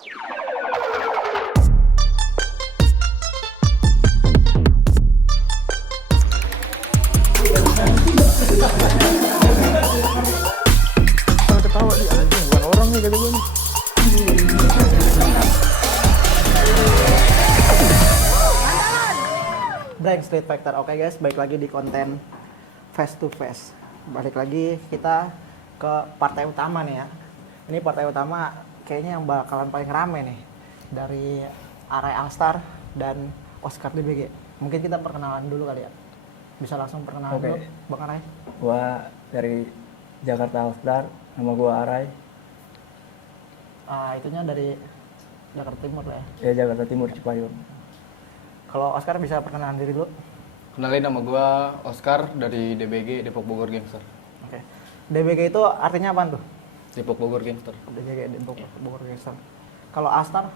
Ketawa dia anjing, bukan orang nih kata gue nih. Blank Street Fighter. Oke guys, balik lagi di konten face to face. Balik lagi kita ke partai utama nih ya. Ini partai utama kayaknya yang bakalan paling rame nih dari Arai Alstar dan Oscar DBG. Mungkin kita perkenalan dulu kali ya. Bisa langsung perkenalan dulu, Bang Arai. Gua dari Jakarta Alstar, nama gua Arai. Itunya dari Jakarta Timur lah ya. Ya Jakarta Timur Cipayung. Kalau Oscar bisa perkenalan diri dulu. Kenalin, nama gua Oscar dari DBG, Depok Bogor Gangster. Oke. DBG itu artinya apa tuh? Depok Bogor Gangster. DBG Depok Bogor Gangster. Kalau Astar?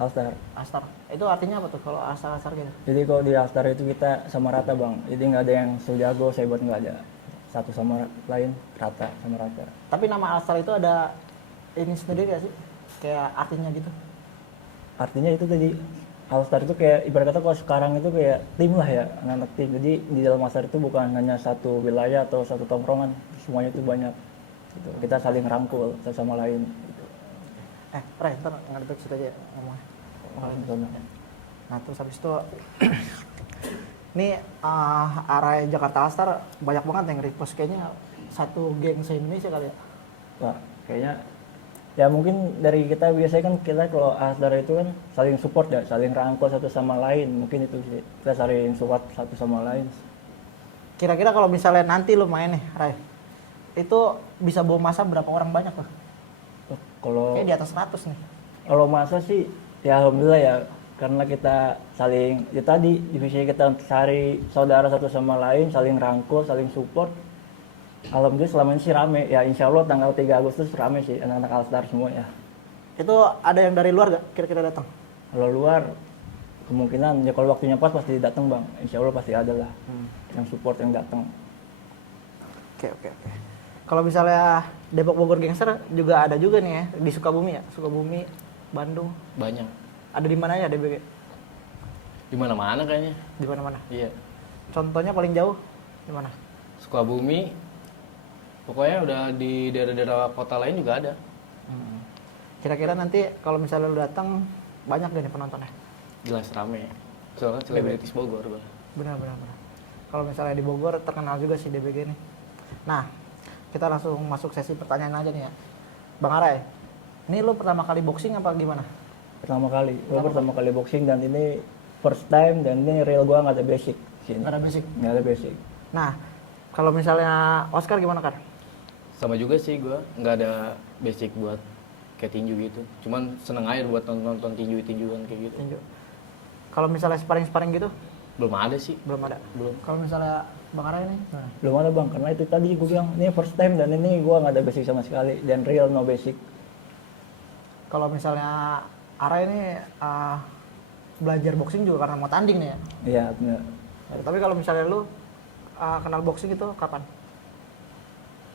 Alstar. Astar. Itu artinya apa tuh kalau Astar gitu? Jadi kalau di Alstar itu kita sama rata bang. Jadi nggak ada yang sejago, sehebat nggak ada. Satu sama lain rata sama rata. Tapi nama Alstar itu ada ini sendiri gak sih? Kayak artinya gitu? Artinya itu tadi Alstar itu kayak ibarat kata kalau sekarang itu kayak tim lah ya, anak-anak tim. Jadi di dalam Alstar itu bukan hanya satu wilayah atau satu tongkrongan, semuanya itu banyak. Gitu. Kita saling rangkul satu sama lain. Gitu. Ray, ntar ngadep situ aja ngomongnya. Nah terus habis itu ini Arai Jakarta Alstar banyak banget yang repost, kayaknya satu geng se-Indonesia kali ya. Wah, kayaknya ya mungkin dari kita biasanya kan kita kalau Alstar itu kan saling support ya, saling rangkul satu sama lain. Mungkin itu sih, kita saling support satu sama lain. Kira-kira kalau misalnya nanti lu main nih, Ray, itu bisa bawa masa berapa orang banyak tuh? Kalau Kayak di atas 100 nih. kalau masa sih ya alhamdulillah ya, karena kita saling ya tadi divisi kita cari saudara satu sama lain, saling rangkul, saling support. Alhamdulillah selama ini sih rame ya, insya Allah tanggal 3 Agustus rame sih anak-anak Alstar semua ya. Itu ada yang dari luar gak kira-kira datang? Kalau luar kemungkinan ya kalau waktunya pas pasti datang bang, insya Allah pasti ada lah yang support yang datang. Oke. Kalau misalnya Depok Bogor Gangster juga ada juga nih ya di Sukabumi ya, Sukabumi, Bandung. Banyak. Ada di mana ya DBG? Di mana-mana kayaknya. Di mana-mana. Iya. Contohnya paling jauh di mana? Sukabumi. Pokoknya udah di daerah-daerah kota lain juga ada. Kira-kira nanti kalau misalnya lu datang banyak gak nih penontonnya? Jelas rame. Soalnya selebritis Bogor gua. Benar. Kalau misalnya di Bogor terkenal juga sih DBG nih. Nah, kita langsung masuk sesi pertanyaan aja nih ya. Bang Arai, ini lu pertama kali boxing apa gimana? Pertama kali boxing dan ini first time dan ini real gua nggak ada basic sini. Nggak ada basic. Nggak ada basic. Nah, kalau misalnya Oscar gimana kan? Sama juga sih gua, nggak ada basic buat kayak tinju gitu. Cuman seneng aja buat nonton tinju-tinjuan kayak gitu. Tinju. Kalau misalnya sparring gitu? Belum ada sih. Belum ada. Belum. Kalau misalnya Bang Arai nih? Belum ada bang, karena itu tadi gue bilang ini first time dan ini gue nggak ada basic sama sekali dan real no basic. Kalau misalnya Arai ini belajar boxing juga karena mau tanding nih ya? Iya benar. Tapi kalau misalnya lu kenal boxing itu kapan?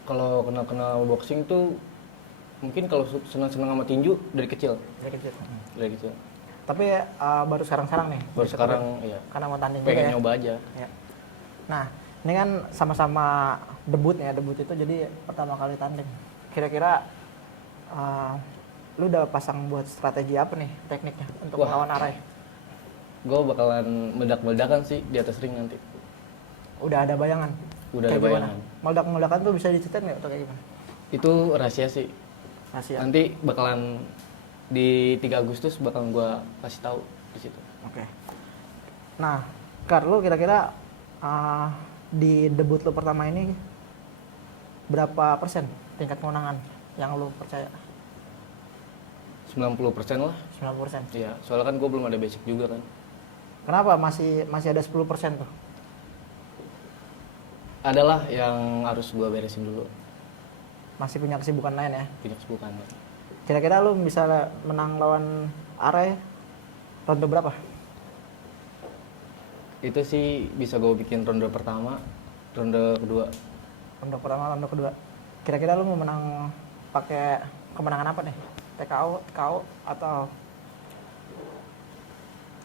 Kalau kenal boxing tuh mungkin kalau senang-senang sama tinju dari kecil. Dari kecil. Tapi baru sekarang nih? Baru sekarang iya. Karena mau tanding Pengen juga ya? nyoba aja. Ya. Nah, ini kan sama-sama debut ya, debut itu jadi pertama kali tanding. Kira-kira lu udah pasang buat strategi apa nih tekniknya untuk melawan Arai? Gue bakalan meledak-meledakan sih di atas ring nanti. Udah ada bayangan? Udah Kayak ada bayangan. Gimana? Meledak-meledakan tuh bisa diceritain nggak atau kayak gimana? Itu rahasia sih. Rahasia. Nanti bakalan di 3 Agustus bakalan gue kasih tahu di situ. Oke. Nah, Kar, lu kira-kira di debut lu pertama ini berapa persen tingkat kemenangan yang lu percaya? 90% lah. 90%. Iya, soalnya kan gue belum ada basic juga kan. Kenapa masih ada 10% tuh? Adalah yang harus gue beresin dulu. Masih punya kesibukan lain ya? Punya kesibukan. Kira-kira lu bisa menang lawan Arai ronde berapa? Itu sih bisa gue bikin ronde pertama, ronde kedua. Ronde pertama, ronde kedua. Kira-kira lu mau menang pakai kemenangan apa nih? TKO, KO atau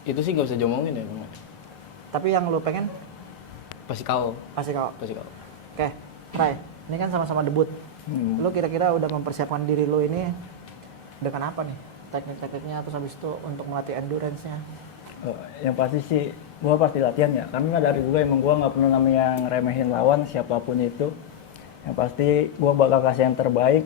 Itu sih nggak bisa diomongin ya bang. tapi yang lu pengen Pasti KO. pasti KO. Pasti KO. Oke, Ray, ini kan sama-sama debut. Hmm. Lu kira-kira udah mempersiapkan diri lu ini dengan apa nih? Teknik-tekniknya terus habis itu untuk melatih endurance-nya. Oh, yang pasti sih gua pasti latihan ya, karena dari dulu emang gua nggak pernah namanya ngeremehin lawan siapapun itu. Yang pasti gua bakal kasih yang terbaik.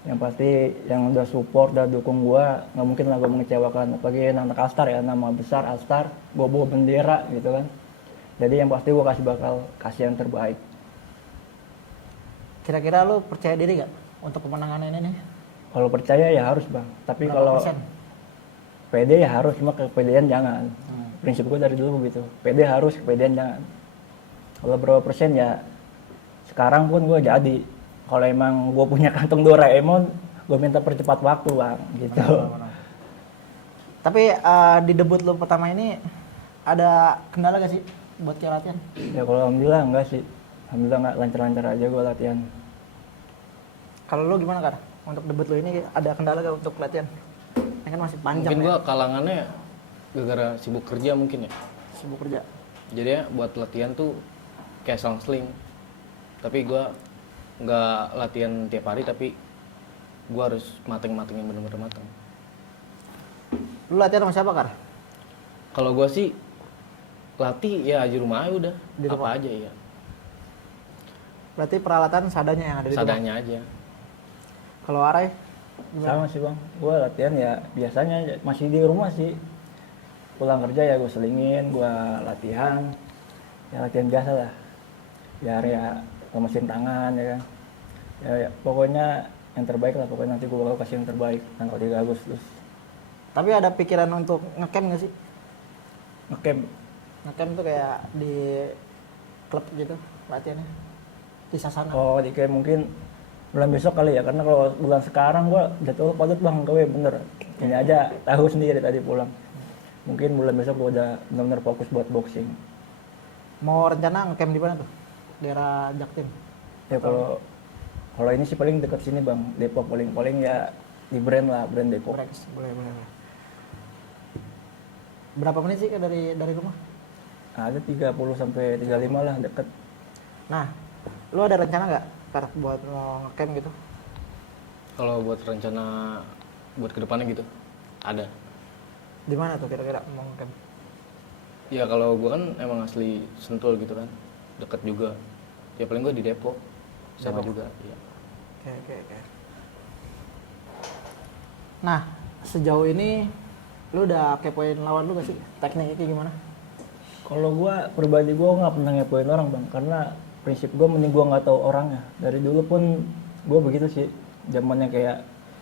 Yang pasti yang udah support dan dukung gua, nggak mungkin lah gua mengecewakan. Apalagi anak Alstar ya, nama besar Alstar, gua bawa bendera gitu kan. Jadi yang pasti gua bakal kasih yang terbaik. Kira-kira lu percaya diri gak untuk kemenangan ini nih? Kalau percaya ya harus bang, tapi Berapa kalau persen? pede ya harus, cuma kepedean jangan. Prinsip gue dari dulu begitu, pede harus, kepedean jangan. Kalau berapa persen ya, sekarang pun gue jadi. Kalau emang gue punya kantong Doraemon, gue minta percepat waktu bang, gitu. Benar. Tapi di debut lu pertama ini ada kendala gak sih buat kayak latihan? Ya kalau alhamdulillah enggak sih, alhamdulillah nggak lancar-lancar aja gue latihan. Kalau lu gimana Kar? Untuk debut lu ini ada kendala gak untuk latihan? Ini kan masih panjang Mungkin ya, gua kalangannya gara-gara sibuk kerja mungkin ya. sibuk kerja. Jadi ya buat latihan tuh kayak selang-seling. Tapi gua nggak latihan tiap hari, tapi gua harus mateng-matengin bener-bener mateng. Lu latihan sama siapa Kar? Kalau gua sih latih ya di rumah aja udah. Di rumah? Apa aja ya. Berarti peralatan seadanya yang ada di rumah. Sadanya aja. Kalau Arai gimana? Sama sih bang, gue latihan ya biasanya masih di rumah sih. Pulang kerja ya gue selingin, gue latihan, ya latihan biasa lah. Biar ya lemesin tangan ya kan. Ya, pokoknya yang terbaik lah, pokoknya nanti gue bakal kasih yang terbaik tanggal 3 Agustus. Tapi ada pikiran untuk ngecamp gak sih? Ngecamp. Ngecamp tuh kayak di klub gitu latihannya di Sasana. Oh, di kayak mungkin bulan besok kali ya, karena kalau bulan sekarang gua jadwal padat bang, gue bener. Ini aja tahu sendiri tadi pulang. Mungkin bulan besok gua udah benar-benar fokus buat boxing. Mau rencana ngecamp di mana tuh? Daerah Jaktim. Ya kalau ini sih paling dekat sini bang, Depok paling ya di brand lah, brand Depok. Boleh. Berapa menit sih Kak, dari rumah? Ada 30 sampai 35 lah deket. Nah, lu ada rencana nggak Kar buat mau ngecamp gitu? Kalau buat rencana buat kedepannya gitu, ada. Di mana tuh kira-kira mau ngecamp? Ya kalau gua kan emang asli Sentul gitu kan, deket juga. Ya paling gua di Depok, sama Depok. juga. Ya. Oke. Nah, sejauh ini lu udah kepoin lawan lu gak sih? Tekniknya kayak gimana? Kalau gua pribadi gua nggak pernah ngepoin orang bang, karena prinsip gua mending gua nggak tahu orangnya. Dari dulu pun gua begitu sih, zamannya kayak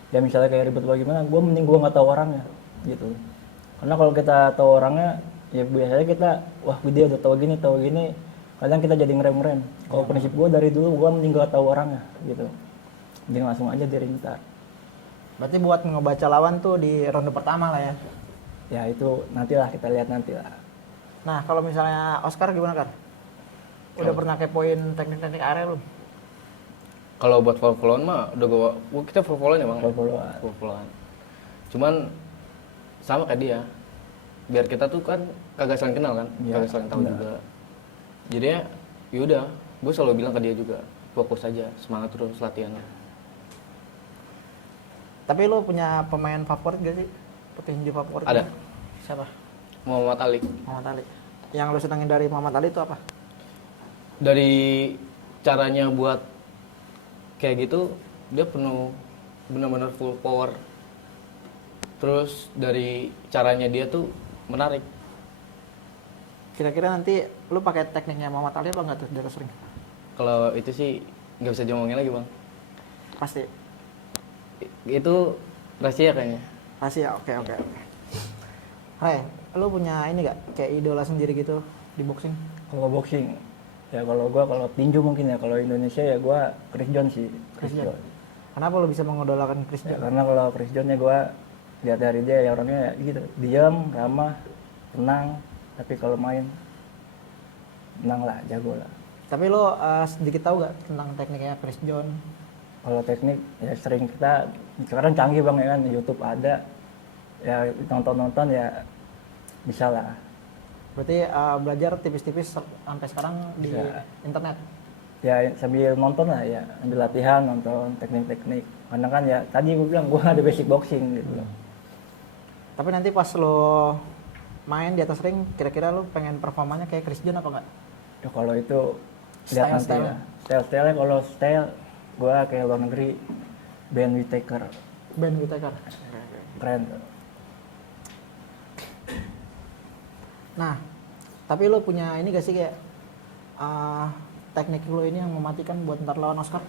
ya misalnya kayak ribet bagaimana, gua mending gua nggak tahu orangnya gitu. Karena kalau kita tahu orangnya, ya biasanya kita wah dia udah tahu gini, kadang kita jadi ngerem-ngerem. Kalau prinsip gua dari dulu gua mending gak tahu orangnya gitu, mending langsung aja dirintar. Berarti buat ngebaca lawan tuh di ronde pertama lah ya. Ya itu nantilah kita lihat nantilah. Nah, kalau misalnya Oscar gimana Kar? Udah pernah kepoin teknik-teknik area lu? Kalau buat follow-followan mah udah kita follow-followan ya bang. Follow-followan. Follow-followan. Cuman sama kayak dia. Biar kita tuh kan kagak saling kenal kan, Iya, kagak saling tahu benar. juga. Jadinya yaudah, gue selalu bilang ke dia juga, fokus aja, semangat terus latihannya. Tapi lu punya pemain favorit gak sih? Petinju favorit? Ada. Siapa? Muhammad Ali. Muhammad Ali. Yang lu senengin dari Muhammad Ali itu apa? Dari caranya buat kayak gitu, dia penuh benar-benar full power. Terus dari caranya dia tuh menarik. Kira-kira nanti lu pakai tekniknya Muhammad Ali apa enggak tuh dari sering? Kalau itu sih nggak bisa diomongin lagi bang. Pasti. Itu rahasia kayaknya. Pasti ya, oke. Hai, lu punya ini gak? Kayak idola sendiri gitu di boxing? Kalau boxing, ya kalau gua kalau tinju mungkin ya, kalau Indonesia ya gua Chris John sih. Chris John. Kenapa lu bisa mengidolakan Chris Ya, John? karena kalau Chris John ya gua lihat dari dia ya orangnya ya gitu, diam, ramah, tenang, tapi kalau main menang lah, jago lah. Tapi lu sedikit tahu gak tentang tekniknya Chris John? Kalau teknik ya sering kita sekarang canggih bang ya kan, YouTube ada, ya nonton ya bisa lah. Berarti belajar tipis-tipis sampai sekarang di Bisa. internet. Ya sambil nonton lah ya, ambil latihan nonton teknik-teknik. Karena kan ya tadi gue bilang gue ada basic boxing gitu. Tapi nanti pas lo main di atas ring, kira-kira lo pengen performanya kayak Chris John apa enggak? Ya kalau itu lihat nanti Style-style. ya. Style kalau style gue kayak luar negeri, Ben Whittaker, Ben Whittaker. keren. Nah, tapi lo punya ini gak sih kayak teknik lo ini yang mematikan buat ntar lawan Oscar?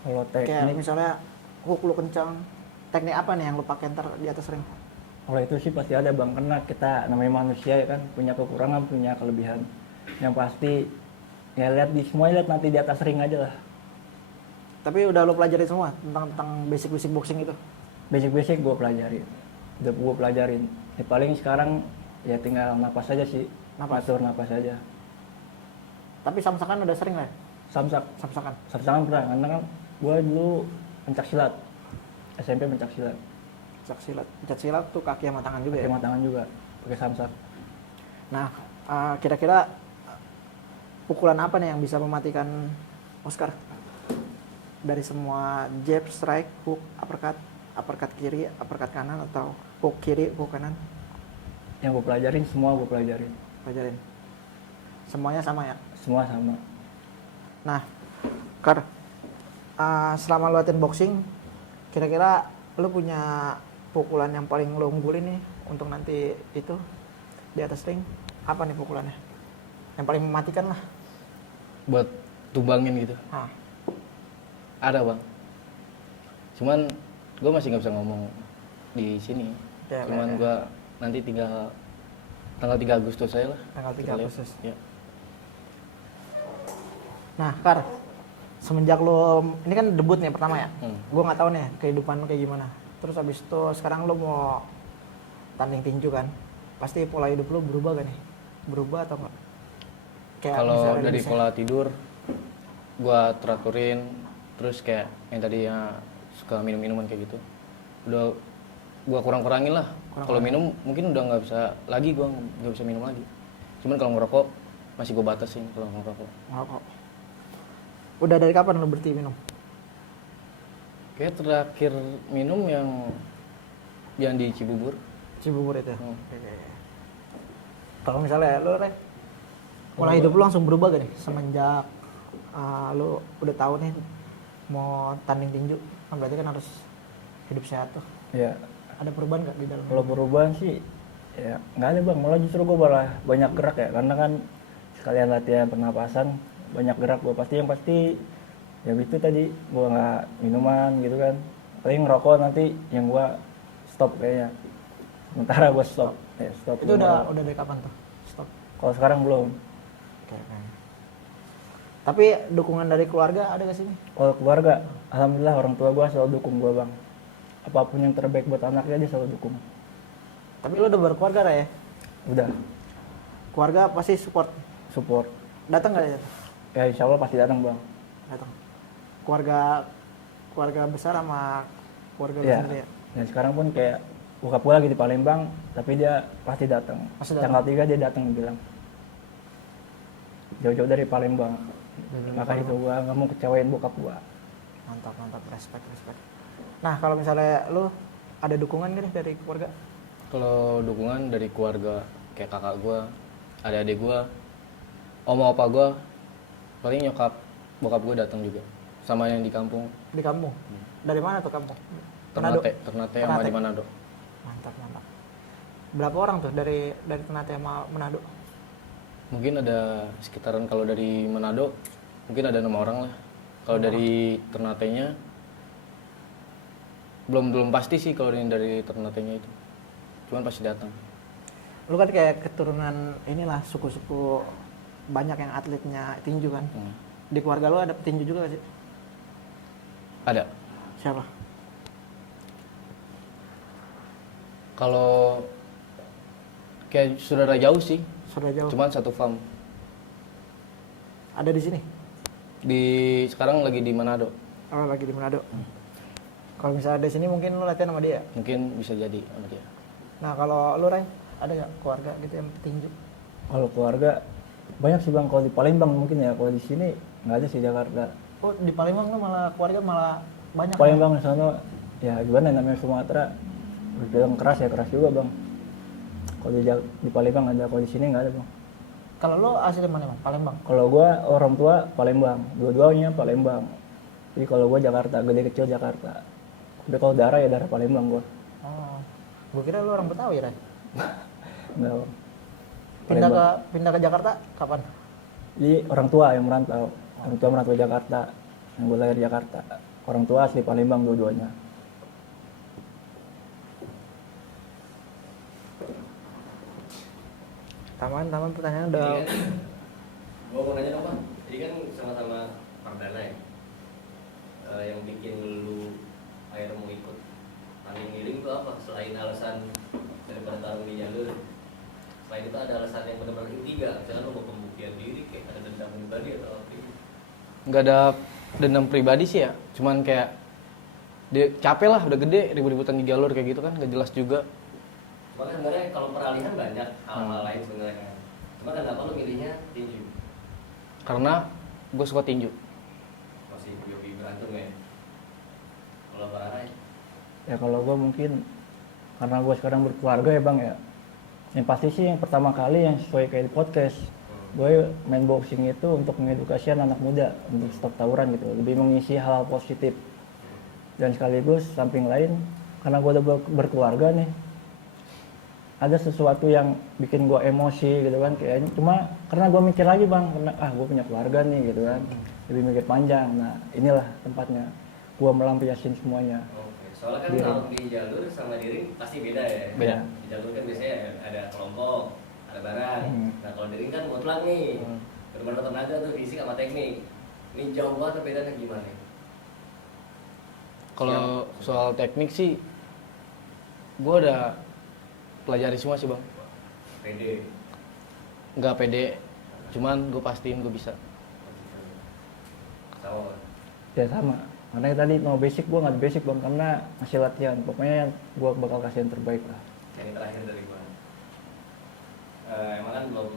Kalau Kayak teknik, misalnya hook lo kencang, teknik apa nih yang lo pakai ntar di atas ring? kalau itu sih pasti ada bang, karena kita namanya manusia ya kan, punya kekurangan, punya kelebihan. Yang pasti ya lihat di semua, lihat nanti di atas ring aja lah. Tapi udah lo pelajari semua tentang basic-basic boxing itu? Basic-basic gue pelajarin, udah gue pelajarin. Ya, paling sekarang ya tinggal napas aja sih, Napas. atur napas aja. Tapi samsakan udah sering lah ya? Samsak, Samsakan. samsakan pernah, karena kan gue dulu pencak silat, SMP pencak silat, Pencak silat tuh kaki sama tangan juga ya? pakai tangan juga, pakai samsak. Nah, kira-kira pukulan apa nih yang bisa mematikan Oscar? Dari semua jab, strike, hook, uppercut kiri, uppercut kanan, atau hook kiri, hook kanan? Yang gue pelajarin semua gue pelajarin, Pelajarin. Semuanya sama ya? semua sama. Nah, Kar, selama lu latihan boxing, kira-kira lu punya pukulan yang paling lu unggulin nih untuk nanti itu di atas ring? Apa nih pukulannya? Yang paling mematikan lah. Buat tumbangin gitu. Ah, Ada bang. Cuman gue masih nggak bisa ngomong di sini. Ya, Cuman ya. gue nanti tinggal tanggal 3 Agustus saya lah. Tanggal 3 Kita lihat. Agustus. Ya. Nah, Kar, semenjak lu ini kan debut nih pertama ya. Hmm. Gue nggak tahu nih kehidupan lu kayak gimana. Terus abis itu sekarang lu mau tanding tinju kan? Pasti pola hidup lu berubah gak nih? Berubah atau enggak? Kalau misalnya dari bisa- pola tidur, gue teraturin. Terus kayak yang tadinya suka minum-minuman kayak gitu, udah gue kurang-kurangin lah. Kalau minum mungkin udah nggak bisa lagi, gue nggak bisa minum lagi. Cuman kalau ngerokok masih gue batasin kalau ngerokok. ngerokok. Udah dari kapan lu berhenti minum? Kayak terakhir minum yang di Cibubur. Cibubur itu. Hmm. Oke. Kalau misalnya lu Re, pola hidup lu langsung berubah gak nih semenjak lu udah tahu nih mau tanding tinju? Kan berarti kan harus hidup sehat tuh. Ya Ada perubahan gak di dalam? kalau perubahan sih ya nggak ada bang, malah justru gue malah banyak gerak ya, karena kan sekalian latihan pernapasan banyak gerak. Gue pasti ya itu tadi gue nggak minuman gitu kan, paling ngerokok nanti yang gue stop kayaknya, sementara gue stop. Itu udah dari kapan tuh? Stop. Kalau sekarang belum. Oke. Tapi dukungan dari keluarga ada gak sih nih? Kalau keluarga, alhamdulillah orang tua gue selalu dukung gue bang, apapun yang terbaik buat anaknya dia selalu dukung. Tapi lu udah berkeluarga Re, ya? Udah Keluarga pasti support. Datang gak ya? ya, insya Allah pasti datang bang. Datang. Keluarga besar sama keluarga lu Ya, sendiri ya? dan sekarang pun kayak bokap gue lagi di Palembang, tapi dia pasti datang. Pasti datang. Tanggal 3 dia datang bilang. Jauh-jauh dari Palembang. Maka itu gue nggak mau kecewain bokap gue. Mantap, respect. Nah, kalau misalnya lu ada dukungan gak nih dari keluarga? Kalau dukungan dari keluarga kayak kakak gue, adik-adik gue, oma opa gue, paling nyokap bokap gue datang juga, sama yang di kampung. Di kampung? Dari mana tuh kampung? Manado? Ternate sama di Manado. Mantap. Berapa orang tuh dari Ternate sama Manado? Mungkin ada sekitaran, kalau dari Manado mungkin ada 6 orang lah. Kalau dari Ternate-nya belum pasti sih, kalau yang dari Ternate-nya itu. Cuman pasti datang. Lu kan kayak keturunan inilah suku-suku banyak yang atletnya tinju kan? Hmm. Di keluarga lu ada petinju juga gak sih? Ada. Siapa? Kalau kayak saudara jauh sih, Sudah jauh. cuman satu farm. Ada di sini? Sekarang lagi di Manado. Oh, lagi di Manado. Kalau misalnya di sini mungkin lu latihan sama dia. Mungkin bisa jadi sama dia. Nah, kalau lu Ray, ada nggak keluarga gitu yang petinju? Kalau keluarga banyak sih bang, kalau di Palembang mungkin ya, kalau di sini nggak ada sih Jakarta. Oh, di Palembang lu malah keluarga malah banyak. Palembang di sana ya gimana namanya Sumatera, bilang keras ya keras juga bang. Kalau di Palembang ada, kalau di sini nggak ada bang. Kalau lu asli mana, Bang? Palembang. Kalau gua orang tua Palembang, dua-duanya Palembang. Jadi kalau gua Jakarta, gede kecil Jakarta. Tapi kalau darah ya darah Palembang gua. Oh. Gua kira lu orang Betawi, Ray. Enggak bang. Pindah ke Jakarta kapan? Jadi orang tua yang merantau, orang tua merantau Jakarta, yang gue lahir di Jakarta. Orang tua asli Palembang dua-duanya. Taman pertanyaan udah. Jadi kan, gua mau nanya dong Bang, jadi kan sama-sama Pardana ya, yang bikin lu akhirnya mau ikut tanding ngiring itu apa? Selain alasan daripada tarung di jalur, selain itu ada alasan yang benar-benar inti gak? Misalnya lu mau pembuktian diri, kayak ada dendam pribadi atau apa? Nggak ada dendam pribadi sih ya, cuman kayak dia capek lah, udah gede ribut-ributan di jalur kayak gitu kan, nggak jelas juga. Cuma kan sebenarnya kalau peralihan banyak hal-hal lain sebenarnya kan. Cuma kenapa lu milihnya tinju? Karena gue suka tinju. Masih hobi berantem ya? Kalau Parana ya? Ya kalau gue mungkin karena gue sekarang berkeluarga ya bang ya. Yang pasti sih yang pertama kali yang sesuai kayak di podcast, gue main boxing itu untuk mengedukasi anak muda untuk stop tawuran gitu, lebih mengisi hal-hal positif. Dan sekaligus samping lain karena gue udah berkeluarga nih, ada sesuatu yang bikin gue emosi gitu kan, kayaknya cuma karena gue mikir lagi bang, karena gue punya keluarga nih gitu kan, lebih mikir panjang. Nah inilah tempatnya gue melampiaskan semuanya. Oke, soalnya kan Di kalau di jalur sama di ring pasti beda ya. Beda. Di jalur kan biasanya ada kelompok, ada barang. Nah kalau di ring kan mutlak nih, benar-benar tenaga tuh fisik sama teknik. Ini jauh banget bedanya gimana? Kalau soal teknik sih, gue udah pelajari semua sih bang. Pede. Nggak pede, cuman gue pastiin gue bisa. Sama. Ya sama, karena tadi no basic gue nggak basic bang, karena masih latihan. Pokoknya gue bakal kasih yang terbaik lah. Yang terakhir dari gua. Emang kan belum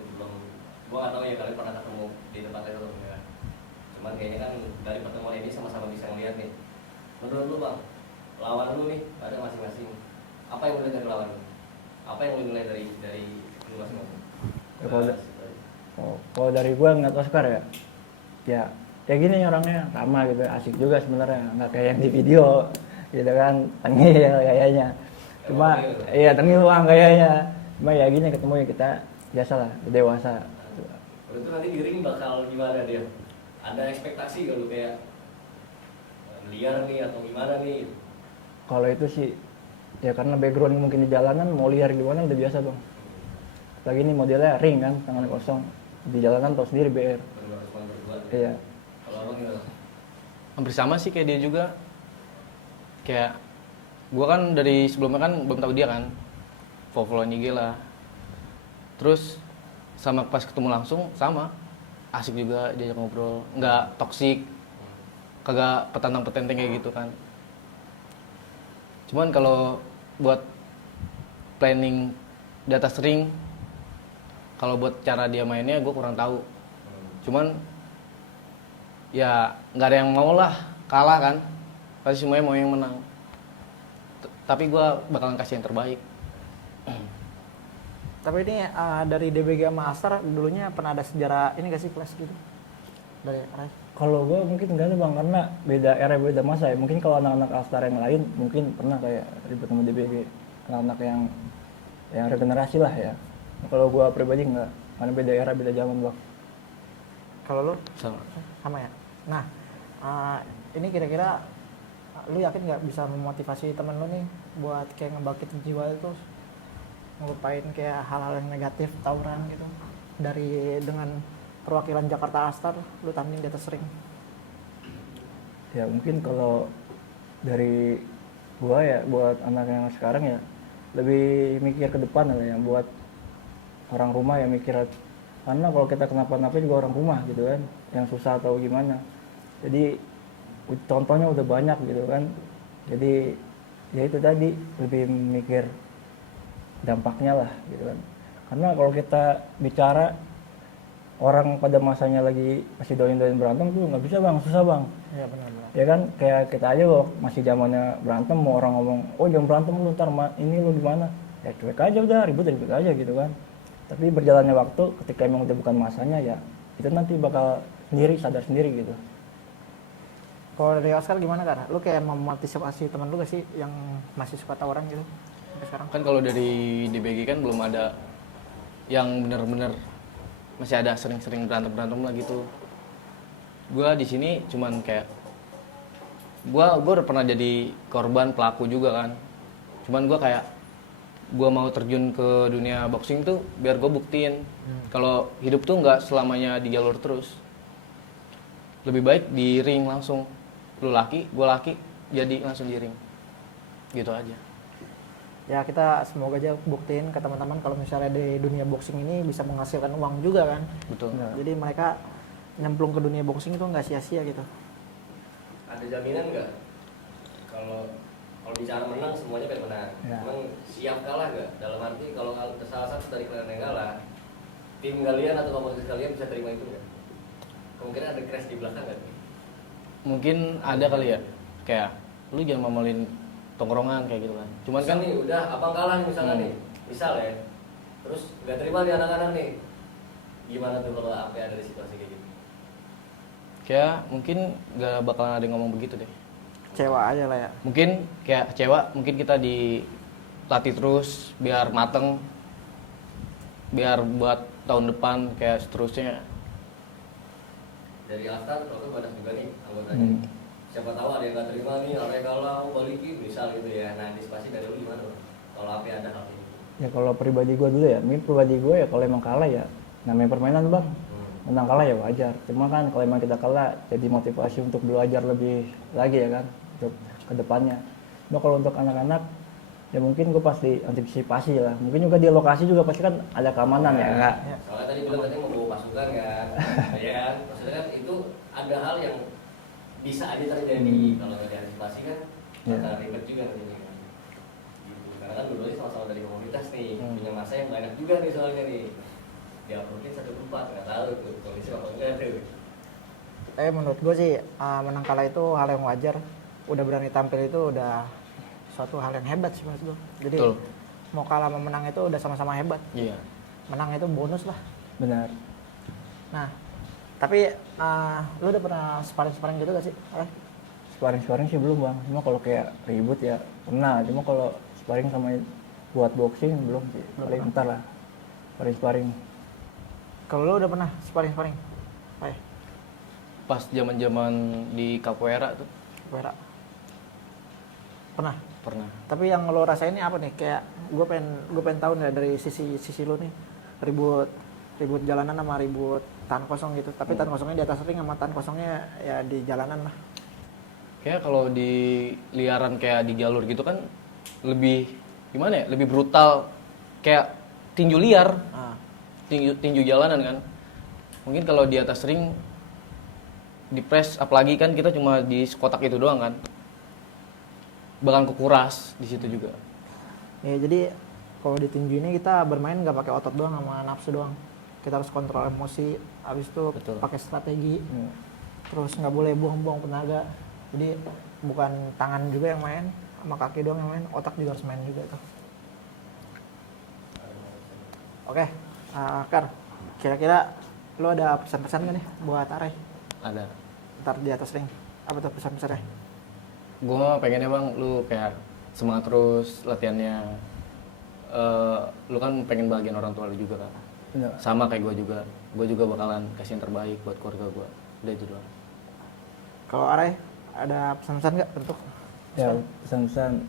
gua nggak tahu ya kalian pernah ketemu di tempat itu atau enggak. Cuman kayaknya kan dari pertemuan ini sama-sama bisa ngeliat nih. Menurut lu bang, lawan lu nih ada masing-masing. Apa yang lu lihat dari lawan lu? Apa yang lu nilai dari lu masing-masing? Ya, kalau dari gue ngeliat Oscar ya gini orangnya sama gitu, asik juga sebenarnya, nggak kayak yang di video gitu kan, tengil kayaknya. Cuma iya tengil bang kayaknya. Cuma ya gini ketemu ya kita biasa lah, dewasa. Itu nanti di ring bakal gimana dia? Ada ekspektasi gak lu kayak liar nih atau gimana nih? Kalau itu sih ya karena background mungkin di jalanan mau liar gimana udah biasa bang. Lagi ini modelnya ring kan, tangan kosong. Di jalanan tau sendiri BR. Baru cuma berdua. Iya. Kalau abang gimana? Hampir sama sih kayak dia juga. Kayak gue kan dari sebelumnya kan belum tahu dia kan, follow IG lah. Terus sama pas ketemu langsung sama, asik juga diajak ngobrol, nggak toksik, kagak petantang-petenteng kayak gitu kan. Cuman kalau buat planning di atas ring, kalau buat cara dia mainnya gue kurang tahu. Cuman ya nggak ada yang mau lah kalah kan, pasti semuanya mau yang menang. Tapi gue bakalan kasih yang terbaik. Tapi ini dari DBG sama Astar dulunya pernah ada sejarah ini gak sih kelas gitu? Dari Ray? Kalau gue mungkin enggak ada bang, karena beda era beda masa ya. Mungkin kalau anak-anak Alstar yang lain mungkin pernah kayak ribut sama DBG, anak-anak yang regenerasi lah ya. Kalau gue pribadi enggak, karena beda era beda zaman bang. Kalau lu Sama. sama ya? Nah, ini kira-kira lu yakin nggak bisa memotivasi temen lu nih buat kayak ngebangkitin jiwa itu, ngelupain kayak hal-hal yang negatif, tawuran gitu, dari dengan perwakilan Jakarta Astar lu tanding di atas ring? Ya mungkin kalau dari gua ya buat anak yang sekarang ya lebih mikir ke depan lah ya, buat orang rumah ya mikir, karena kalau kita kenapa-napa juga orang rumah gitu kan yang susah atau gimana. Jadi contohnya udah banyak gitu kan. Jadi ya itu tadi lebih mikir dampaknya lah gitu kan. Karena kalau kita bicara orang pada masanya lagi masih doyan-doyan berantem tuh nggak bisa bang, susah bang. Iya benar-benar. Ya kan kayak kita aja loh masih zamannya berantem mau orang ngomong oh jangan berantem lu ntar ini lu gimana, ya cuek aja udah ribut aja gitu kan. Tapi berjalannya waktu ketika emang udah bukan masanya ya itu nanti bakal sendiri sadar sendiri gitu. Kalau dari Oscar gimana kan? Lu kayak memotivasi teman lu gak sih yang masih suka tawuran gitu sampai sekarang? Kan kalau dari DBG kan belum ada yang bener-bener masih ada sering-sering berantem lah gitu. Gua di sini cuman kayak gua udah pernah jadi korban pelaku juga kan. Cuman gua kayak gua mau terjun ke dunia boxing tuh biar gua buktiin kalau hidup tuh nggak selamanya di jalur terus. Lebih baik di ring langsung. Lu laki, gua laki, jadi langsung di ring. Gitu aja. Ya kita semoga aja buktiin ke teman-teman kalau misalnya di dunia boxing ini bisa menghasilkan uang juga kan. Betul. Jadi mereka nyemplung ke dunia boxing itu nggak sia-sia gitu. Ada jaminan nggak kalau bicara menang semuanya pengen menang? Ya. Emang siap kalah nggak? Dalam arti kalau salah satu dari kalian yang kalah, tim kalian atau komunitas kalian bisa terima itu nggak? Kemungkinan ada crash di belakang nggak? Mungkin ada kali ya, kayak lu jangan mamelin tongkrongan kayak gitu kan. Cuman Misal kan nih udah abang kalah nih misalnya nih, misal ya, terus nggak terima nih anak-anak nih, gimana tuh kalau apa ada di situasi kayak gitu? kayak mungkin gak bakalan ada yang ngomong begitu deh. Kecewa aja lah ya. Mungkin kayak kecewa, mungkin kita dilatih terus biar mateng, biar buat tahun depan kayak seterusnya. Dari Aftar, waktu banyak juga nih anggotanya. Hmm. Siapa tahu ada yang nggak terima nih, ada yang kalah, balikin, misal gitu ya. Nah, antisipasi dari lu gimana, Bang? Kalau apa ada hal ini? Ya kalau pribadi gue dulu ya, ini pribadi gue ya kalau emang kalah ya namanya permainan bang, menang kalah ya wajar. Cuma kan kalau emang kita kalah jadi motivasi untuk belajar lebih lagi ya kan untuk kedepannya. Cuma kalau untuk anak-anak ya mungkin gue pasti antisipasi lah. Mungkin juga di lokasi juga pasti kan ada keamanan ya enggak? Soalnya tadi bilang katanya mau bawa pasukan kan, ya kan? Maksudnya kan itu ada hal yang bisa aja terjadi kalau nggak diantisipasi kan, bakal ribet juga nantinya kan. Gitu. Karena kan dulu sama-sama dari komunitas nih, punya masa yang banyak juga nih soalnya nih. Ya mungkin satu tempat nggak tahu tuh kondisi apa enggak tuh. Menurut gue sih menang kalah itu hal yang wajar. Udah berani tampil itu udah suatu hal yang hebat sih menurut gue. Jadi Betul. mau kalah sama menang itu udah sama-sama hebat. Iya. Menang itu bonus lah. Benar. Nah, tapi lu udah pernah sparring gitu gak sih? Sparring sih belum bang. Cuma kalau kayak ribut ya pernah. Cuma kalau sparring sama buat boxing belum sih. Paling bentar lah. Sparring. Kalau lu udah pernah sparring? Pas zaman-zaman di capoeira tuh Wera. Pernah. pernah. Tapi yang lo rasain ini apa nih? Kayak gue pengen tahu nih dari sisi lo nih, ribut jalanan sama ribut tahan kosong gitu. Tapi tahan kosongnya di atas ring sama tahan kosongnya ya di jalanan lah. Kayak kalau di liaran kayak di jalur gitu kan lebih gimana ya? Lebih brutal, kayak tinju liar, tinju jalanan kan. Mungkin kalau di atas ring di press, apalagi kan kita cuma di kotak itu doang kan, bakal kekuras di situ juga. Ya jadi kalau di tinju ini kita bermain nggak pakai otot doang sama nafsu doang. Kita harus kontrol emosi, habis itu Betul. pakai strategi, terus nggak boleh buang-buang tenaga. Jadi bukan tangan juga yang main, sama kaki doang yang main, otak juga harus main juga tuh. Oke, Kar, kira-kira lo ada pesan-pesan gak nih buat Aray Ada. ntar di atas ring? Apa tuh pesan-pesannya? Gue mah pengennya bang, lu kayak semangat terus latihannya. Lu kan pengen bahagian orang tua lu juga kan. Benar. Sama kayak gue juga bakalan kasih yang terbaik buat keluarga gue. Udah itu doang. Kalau Aray ada pesan-pesan nggak untuk? Ya pesan-pesan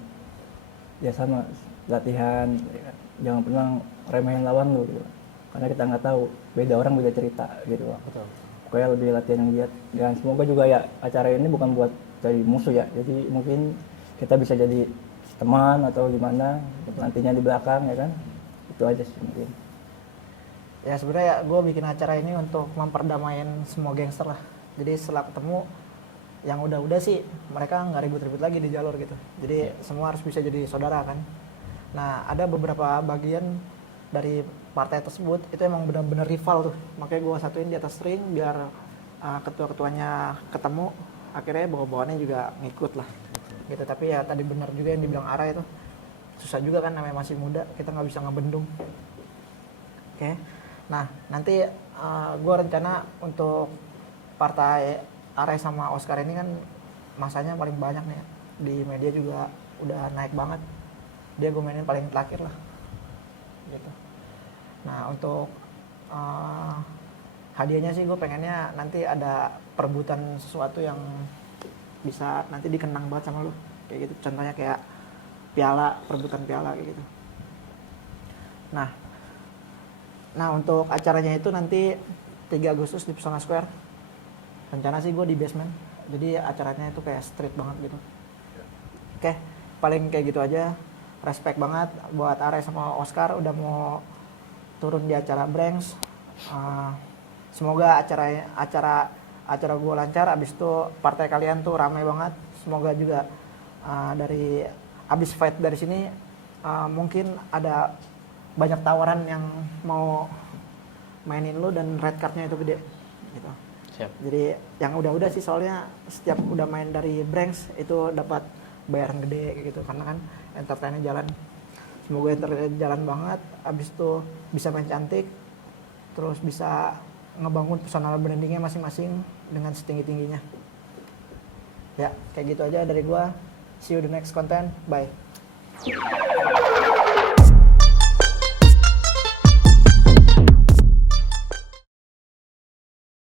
ya sama latihan, ya kan. Jangan pernah remehin lawan lu gitu. Karena kita nggak tahu, beda orang beda cerita gitu. Betul. Pokoknya lebih latihan yang giat. Dan semoga juga ya acara ini bukan buat jadi musuh ya. Jadi mungkin kita bisa jadi teman atau gimana nantinya di belakang ya kan. Itu aja sih mungkin. Ya sebenarnya gue bikin acara ini untuk memperdamaikan semua gangster lah. Jadi setelah ketemu yang udah sih mereka nggak ribut-ribut lagi di jalur gitu. Jadi semua harus bisa jadi saudara kan. Nah ada beberapa bagian dari partai tersebut itu emang benar-benar rival tuh. Makanya gue satuin di atas ring biar ketua-ketuanya ketemu. Akhirnya bawa-bawaannya juga ngikut lah. Gitu. Tapi ya tadi benar juga yang dibilang Ara itu. Susah juga kan namanya masih muda, kita nggak bisa ngebendung. Oke. Nah nanti gue rencana untuk partai Are sama Oscar ini kan masanya paling banyak nih di media juga udah naik banget. Dia gue mainin paling terakhir lah gitu. Nah untuk hadiahnya sih gue pengennya nanti ada perebutan sesuatu yang bisa nanti dikenang banget sama lu kayak gitu, contohnya kayak piala, perebutan piala kayak gitu. Nah untuk acaranya itu nanti 3 Agustus di Pesona Square. Rencana sih gue di basement, jadi acaranya itu kayak street banget gitu. Oke, paling kayak gitu aja. Respect banget buat Are sama Oscar udah mau turun di acara Branks. Semoga acara gue lancar. Abis itu partai kalian tuh ramai banget. Semoga juga dari abis fight dari sini mungkin ada banyak tawaran yang mau mainin lu dan red cardnya itu gede gitu. Siap. Jadi yang udah sih soalnya setiap udah main dari Branks itu dapat bayaran gede gitu karena kan entertainnya jalan. Semoga entertainnya jalan banget, abis itu bisa main cantik, terus bisa ngebangun personal brandingnya masing-masing dengan setinggi-tingginya. Ya kayak gitu aja dari gua. See you the next content. Bye.